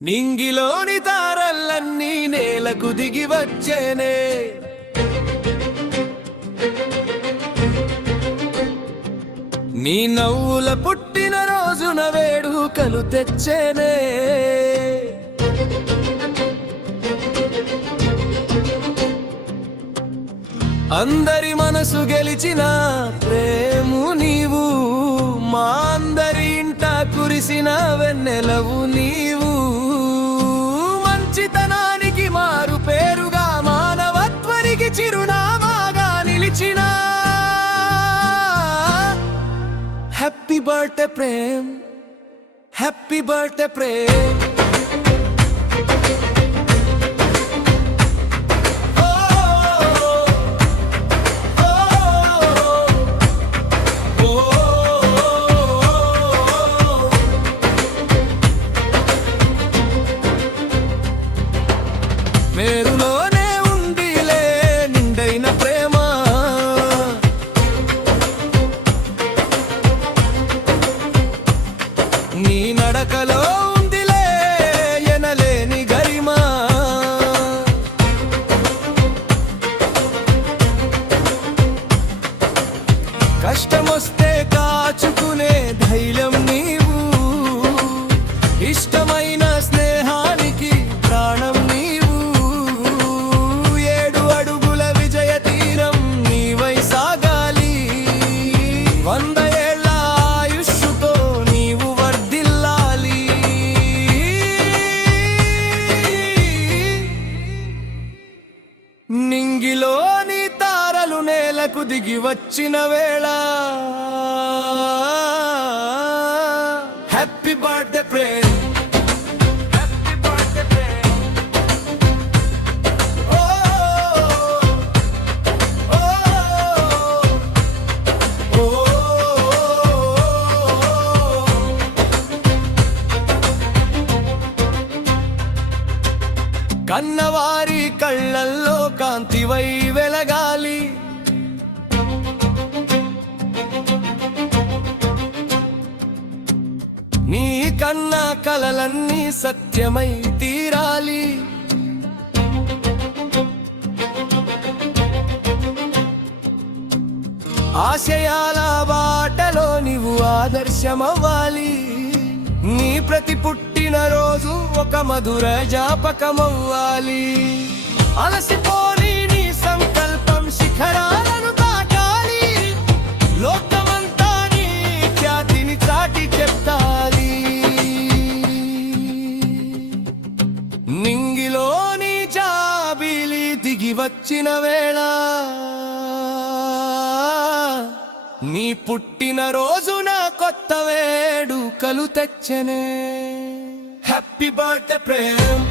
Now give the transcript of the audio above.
నింగిలోని తారల్లన్నీ నేలకు దిగి వచ్చేనే నీ నవ్వుల పుట్టిన రోజున వేడుకలు తెచ్చేనే అందరి మనసు గెలిచిన ప్రేము నీవు మా అందరి ఇంట కురిసిన వెన్నెలవు నీవు మంచితనానికి మారు పేరుగా మానవత్వానికి చిరునామాగా నిలిచిన happy birthday Prem happy birthday Prem మేరులోనే ఉందిలే నిండైన ప్రేమ నీ నడకలో ఉందిలే ఎనలేని గరిమ కష్టమొస్తే కాచుకునే ధైర్యం నీవు ఇష్టమైన స్నేహానికి ప్రాణం నింగిలోని తారలు నేలకు దిగి వచ్చిన వేళ happy birthday Prem happy birthday Prem ఓ ఓ కన్నవారి కళ్ళల్లో కాంతివై వెలగాలి నీ కన్న కలలన్నీ సత్యమై తీరాలి ఆశయాల బాటలో నీవు ఆదర్శమవ్వాలి నీ ప్రతి పుట్టిన రోజు ఒక మధుర జ్ఞాపకమవ్వాలి అలసిపోని నీ సంకల్పం శిఖరాలను దాటాలి లోకమంతా నీ ఖ్యాతిని చాటి చెప్తాలి నింగిలోని జాబిలి దిగి వచ్చిన వేళ నీ పుట్టిన రోజున కొత్త వేడుకలు తెచ్చనే హ్యాపీ బర్త్డే ప్రేమ్